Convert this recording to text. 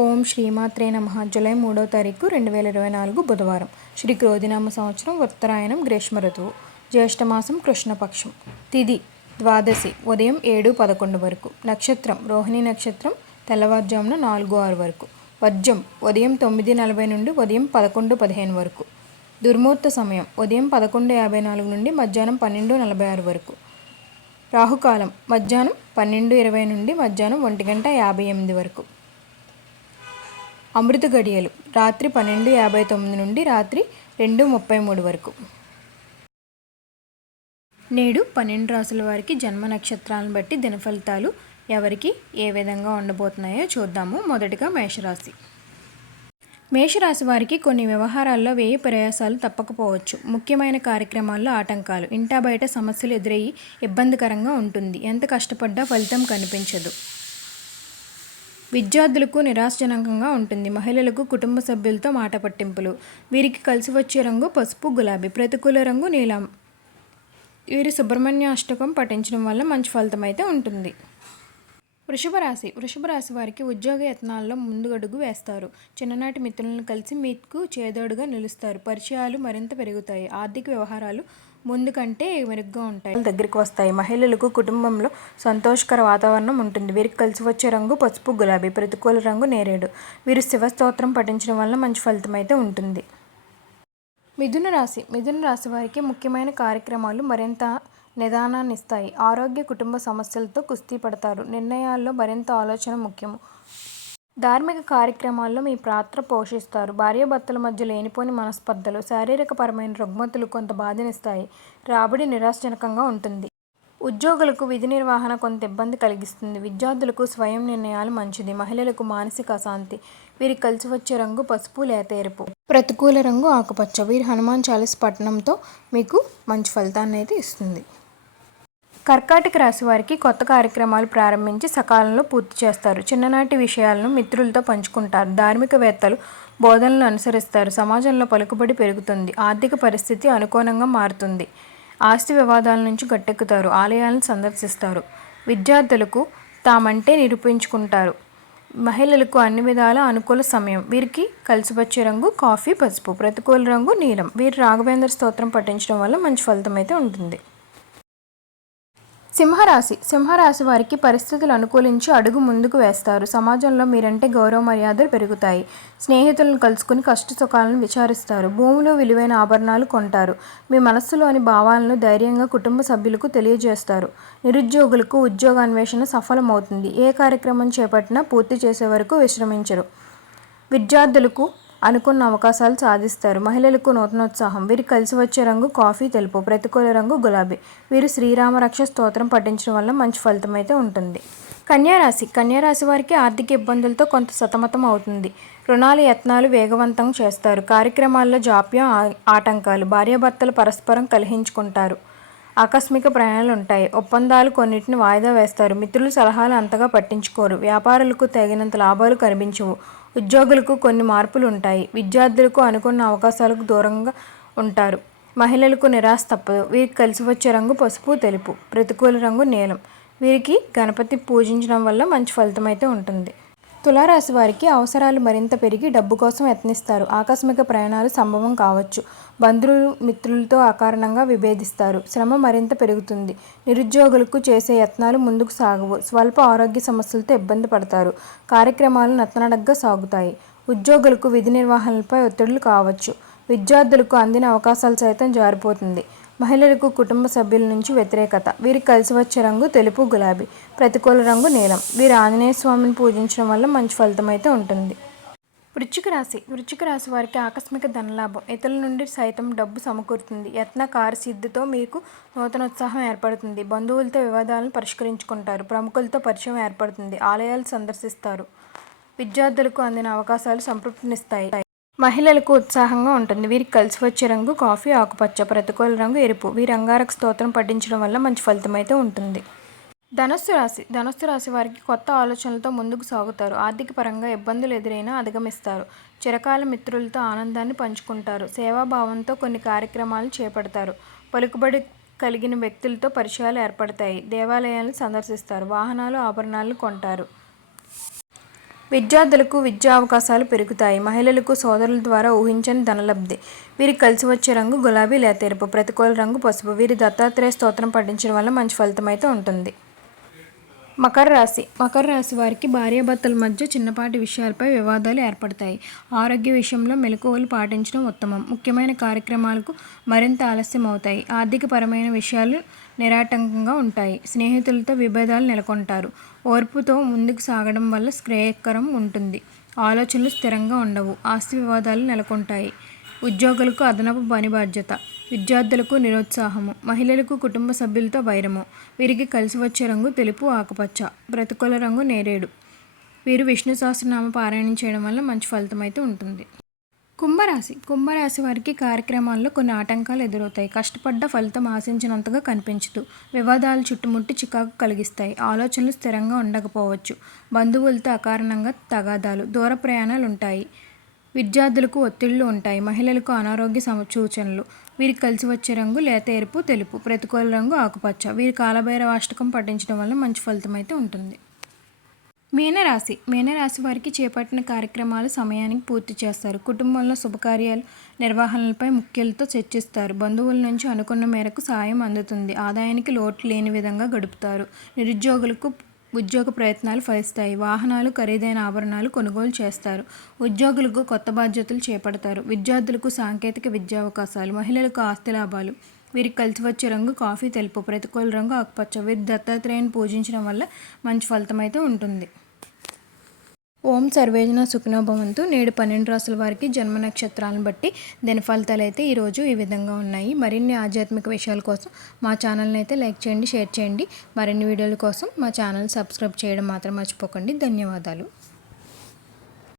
ఓం శ్రీమాత్రే నమః. జూలై 3వ తారీఖు 2024 బుధవారం. శ్రీ క్రోధినామ సంవత్సరం ఉత్తరాయణం గ్రీష్మ ఋతువు. జ్యేష్ఠమాసం కృష్ణపక్షం. తిథి ద్వాదశి ఉదయం 7:11 వరకు. నక్షత్రం రోహిణి నక్షత్రం తెల్లవారుజామున 4:06 వరకు. వర్జం ఉదయం 9:40 నుండి ఉదయం 11:15 వరకు. దుర్ముహూర్త సమయం ఉదయం 11:54 నుండి మధ్యాహ్నం 12:46 వరకు. రాహుకాలం మధ్యాహ్నం 12:20 నుండి మధ్యాహ్నం 1:58 వరకు. అమృత గడియలు రాత్రి 12:59 నుండి రాత్రి 2:33 వరకు. నేడు 12 రాసుల వారికి జన్మ నక్షత్రాలను బట్టి దినఫలితాలు ఎవరికి ఏ విధంగా ఉండబోతున్నాయో చూద్దాము. మొదటిగా మేషరాశి. మేషరాశి వారికి కొన్ని వ్యవహారాల్లో వ్యయ ప్రయాసాలు తప్పకపోవచ్చు. ముఖ్యమైన కార్యక్రమాల్లో ఆటంకాలు, ఇంటా బయట సమస్యలు ఎదురయ్యి ఇబ్బందికరంగా ఉంటుంది. ఎంత కష్టపడ్డా ఫలితం కనిపించదు. విద్యార్థులకు నిరాశజనకంగా ఉంటుంది. మహిళలకు కుటుంబ సభ్యులతో మాట పట్టింపులు. వీరికి కలిసి వచ్చే రంగు పసుపు, గులాబీ. ప్రతికూల రంగు నీలం. వీరి సుబ్రహ్మణ్య అష్టకం పఠించడం వల్ల మంచి ఫలితం అయితే ఉంటుంది. వృషభ రాశి వారికి ఉద్యోగ యత్నాల్లో ముందుగడుగు వేస్తారు. చిన్ననాటి మిత్రులను కలిసి మీకు చేదోడుగా నిలుస్తారు. పరిచయాలు మరింత పెరుగుతాయి. ఆర్థిక వ్యవహారాలు ముందు కంటే మెరుగ్గా ఉంటాయి. దగ్గరికి వస్తాయి. మహిళలకు కుటుంబంలో సంతోషకర వాతావరణం ఉంటుంది. వీరికి కలిసి వచ్చే రంగు పసుపు, గులాబీ. ప్రతికూల రంగు నేరేడు. వీరు శివ స్తోత్రం పఠించడం వల్ల మంచి ఫలితం అయితే ఉంటుంది. మిథున రాశి వారికి ముఖ్యమైన కార్యక్రమాలు మరింత నిదానాన్ని ఇస్తాయి. ఆరోగ్య కుటుంబ సమస్యలతో కుస్తీ పడతారు. నిర్ణయాల్లో మరింత ఆలోచన ముఖ్యము. ధార్మిక కార్యక్రమాల్లో మీ పాత్ర పోషిస్తారు. భార్యాభర్తల మధ్య లేనిపోని మనస్పర్ధలు, శారీరకపరమైన రుగ్మతులు కొంత బాధనిస్తాయి. రాబడి నిరాశజనకంగా ఉంటుంది. ఉద్యోగులకు విధి నిర్వహణ కొంత ఇబ్బంది కలిగిస్తుంది. విద్యార్థులకు స్వయం నిర్ణయాలు మంచిది. మహిళలకు మానసిక అశాంతి. వీరికి కలిసి వచ్చే రంగు పసుపు, లేత ఎరుపు. ప్రతికూల రంగు ఆకుపచ్చ. వీరి హనుమాన్ చాలీస్ పఠనంతో మీకు మంచి ఫలితాన్ని అయితే ఇస్తుంది. కర్కాటక రాశి వారికి కొత్త కార్యక్రమాలు ప్రారంభించి సకాలంలో పూర్తి చేస్తారు. చిన్ననాటి విషయాలను మిత్రులతో పంచుకుంటారు. ధార్మికవేత్తలు బోధనలను అనుసరిస్తారు. సమాజంలో పలుకుబడి పెరుగుతుంది. ఆర్థిక పరిస్థితి అనుకూలంగా మారుతుంది. ఆస్తి వివాదాల నుంచి గట్టెక్కుతారు. ఆలయాలను సందర్శిస్తారు. విద్యార్థులకు తామంటే నిరూపించుకుంటారు. మహిళలకు అన్ని విధాల అనుకూల సమయం. వీరికి కలిసి వచ్చే రంగు కాఫీ, పసుపు. ప్రతికూల రంగు నీలం. వీరు రాఘవేంద్ర స్తోత్రం పఠించడం వల్ల మంచి ఫలితం అయితే ఉంటుంది. సింహరాశి వారికి పరిస్థితులు అనుకూలించి అడుగు ముందుకు వేస్తారు. సమాజంలో మీరంటే గౌరవ మర్యాదలు పెరుగుతాయి. స్నేహితులను కలుసుకుని కష్ట సుఖాలను విచారిస్తారు. భూములు, విలువైన ఆభరణాలు కొంటారు. మీ మనస్సులోని భావాలను ధైర్యంగా కుటుంబ సభ్యులకు తెలియజేస్తారు. నిరుద్యోగులకు ఉద్యోగ అన్వేషణ సఫలమవుతుంది. ఏ కార్యక్రమం చేపట్టినా పూర్తి చేసే వరకు విశ్రమించరు. విద్యార్థులకు అనుకున్న అవకాశాలు సాధిస్తారు. మహిళలకు నూతనోత్సాహం. వీరికి కలిసి వచ్చే రంగు కాఫీ, తెలుపు. ప్రతికూల రంగు గులాబీ. వీరు శ్రీరామ రక్ష స్తోత్రం పఠించడం వల్ల మంచి ఫలితం అయితే ఉంటుంది. కన్యారాశి వారికి ఆర్థిక ఇబ్బందులతో కొంత సతమతం అవుతుంది. రుణాల యత్నాలు వేగవంతం చేస్తారు. కార్యక్రమాల్లో జాప్యం, ఆటంకాలు. భార్యాభర్తలు పరస్పరం కలహించుకుంటారు. ఆకస్మిక ప్రయాణాలు ఉంటాయి. ఒప్పందాలు కొన్నిటిని వాయిదా వేస్తారు. మిత్రుల సలహాలు అంతగా పట్టించుకోరు. వ్యాపారులకు తగినంత లాభాలు కనిపించవు. ఉద్యోగులకు కొన్ని మార్పులు ఉంటాయి. విద్యార్థులకు అనుకున్న అవకాశాలకు దూరంగా ఉంటారు. మహిళలకు నిరాశ తప్పదు. వీరికి కలిసి వచ్చే రంగు పసుపు, తెలుపు. ప్రతికూల రంగు నీలం. వీరికి గణపతి పూజించడం వల్ల మంచి ఫలితం అయితే ఉంటుంది. తులారాశి వారికి అవసరాలు మరింత పెరిగి డబ్బు కోసం యత్నిస్తారు. ఆకస్మిక ప్రయాణాలు సంభవం కావచ్చు. బంధువులు, మిత్రులతో అకారణంగా విభేదిస్తారు. శ్రమ మరింత పెరుగుతుంది. నిరుద్యోగులకు చేసే యత్నాలు ముందుకు సాగవు. స్వల్ప ఆరోగ్య సమస్యలతో ఇబ్బంది పడతారు. కార్యక్రమాలు నత్తనడగ్గా సాగుతాయి. ఉద్యోగులకు విధి నిర్వహణలపై ఒత్తిడులు కావచ్చు. విద్యార్థులకు అందిన అవకాశాలు సైతం జారిపోతుంది. మహిళలకు కుటుంబ సభ్యుల నుంచి వ్యతిరేకత. వీరికి కలిసి వచ్చే రంగు తెలుపు, గులాబీ. ప్రతికూల రంగు నీలం. వీరు ఆంజనేయ స్వామిని పూజించడం వల్ల మంచి ఫలితం అయితే ఉంటుంది. వృశ్చిక రాశి వారికి ఆకస్మిక ధనలాభం. ఇతరుల నుండి సైతం డబ్బు సమకూరుతుంది. యత్న కార్యసిద్ధితో మీకు నూతనోత్సాహం ఏర్పడుతుంది. బంధువులతో వివాదాలను పరిష్కరించుకుంటారు. ప్రముఖులతో పరిచయం ఏర్పడుతుంది. ఆలయాలు సందర్శిస్తారు. విద్యార్థులకు అందిన అవకాశాలు సంతృప్తినిస్తాయి. మహిళలకు ఉత్సాహంగా ఉంటుంది. వీరికి కలిసి వచ్చే రంగు కాఫీ, ఆకుపచ్చ. ప్రతికూల రంగు ఎరుపు. వీరి అంగారక స్తోత్రం పఠించడం వల్ల మంచి ఫలితం అయితే ఉంటుంది. ధనుస్సు రాశి వారికి కొత్త ఆలోచనలతో ముందుకు సాగుతారు. ఆర్థిక పరంగా ఇబ్బందులు ఎదురైనా అధిగమిస్తారు. చిరకాల మిత్రులతో ఆనందాన్ని పంచుకుంటారు. సేవాభావంతో కొన్ని కార్యక్రమాలు చేపడతారు. పలుకుబడి కలిగిన వ్యక్తులతో పరిచయాలు ఏర్పడతాయి. దేవాలయాలను సందర్శిస్తారు. వాహనాలు, ఆభరణాలు కొంటారు. విద్యార్థులకు విద్యా అవకాశాలు పెరుగుతాయి. మహిళలకు సోదరుల ద్వారా ఊహించని ధనలబ్ధి. వీరికి కలిసి వచ్చే రంగు గులాబీ లేత ఎరుపు. ప్రతికూల రంగు పసుపు. వీరి దత్తాత్రేయ స్తోత్రం పఠించడం వల్ల మంచి ఫలితం అయితే ఉంటుంది. మకర రాశి వారికి భార్యాభర్తల మధ్య చిన్నపాటి విషయాలపై వివాదాలు ఏర్పడతాయి. ఆరోగ్య విషయంలో మెలకువలు పాటించడం ఉత్తమం. ముఖ్యమైన కార్యక్రమాలకు మరింత ఆలస్యం అవుతాయి. ఆర్థికపరమైన విషయాలు నిరాటంకంగా ఉంటాయి. స్నేహితులతో విభేదాలు నెలకొంటారు. ఓర్పుతో ముందుకు సాగడం వల్ల శ్రేయస్కరం ఉంటుంది. ఆలోచనలు స్థిరంగా ఉండవు. ఆస్తి వివాదాలు నెలకొంటాయి. ఉద్యోగులకు అదనపు పని బాధ్యత. విద్యార్థులకు నిరుత్సాహము. మహిళలకు కుటుంబ సభ్యులతో వైరము. వీరికి కలిసి వచ్చే రంగు తెలుపు ఆకుపచ్చ. ప్రతికూల రంగు నేరేడు. వీరు విష్ణు సహస్రనామ పారాయణం చేయడం వల్ల మంచి ఫలితం అయితే ఉంటుంది. కుంభరాశి వారికి కార్యక్రమాల్లో కొన్ని ఆటంకాలు ఎదురవుతాయి. కష్టపడ్డ ఫలితం ఆశించినంతగా కనిపించదు. వివాదాలు చుట్టుముట్టి చికాకు కలిగిస్తాయి. ఆలోచనలు స్థిరంగా ఉండకపోవచ్చు. బంధువులతో అకారణంగా తగాదాలు. దూర ప్రయాణాలు ఉంటాయి. విద్యార్థులకు ఒత్తిళ్లు ఉంటాయి. మహిళలకు అనారోగ్య సూచనలు. వీరికి కలిసి వచ్చే రంగు లేత ఎరుపు తెలుపు. ప్రతికూల రంగు ఆకుపచ్చ. వీరి కాలభైరవాష్టకం పఠించడం వల్ల మంచి ఫలితం అయితే ఉంటుంది. మీనరాశి వారికి చేపట్టిన కార్యక్రమాలు సమయానికి పూర్తి చేస్తారు. కుటుంబంలో శుభకార్యాలు నిర్వహణలపై ముఖ్యులతో చర్చిస్తారు. బంధువుల నుంచి అనుకున్న మేరకు సాయం అందుతుంది. ఆదాయానికి లోటు లేని విధంగా గడుపుతారు. నిరుద్యోగులకు ఉద్యోగ ప్రయత్నాలు ఫలిస్తాయి. వాహనాలు ఖరీదైన ఆభరణాలు కొనుగోలు చేస్తారు. ఉద్యోగులకు కొత్త బాధ్యతలు చేపడతారు. విద్యార్థులకు సాంకేతిక విద్యా అవకాశాలు. మహిళలకు ఆస్తి లాభాలు. వీరికి కలిసి వచ్చే రంగు కాఫీ తెలుపు. ప్రతికూల రంగు ఆకుపచ్చ. వీరి దత్తాత్రేయుని పూజించడం వల్ల మంచి ఫలితం అయితే ఉంటుంది. ఓం సర్వేజన సుఖినో భవంతు. నేడు 12 రాసుల వారికి జన్మ నక్షత్రాలను బట్టి దిన ఫలితాలు అయితే ఈరోజు ఈ విధంగా ఉన్నాయి. మరిన్ని ఆధ్యాత్మిక విషయాల కోసం మా ఛానల్ని అయితే లైక్ చేయండి, షేర్ చేయండి. మరిన్ని వీడియోల కోసం మా ఛానల్ సబ్స్క్రైబ్ చేయడం మాత్రం మర్చిపోకండి. ధన్యవాదాలు.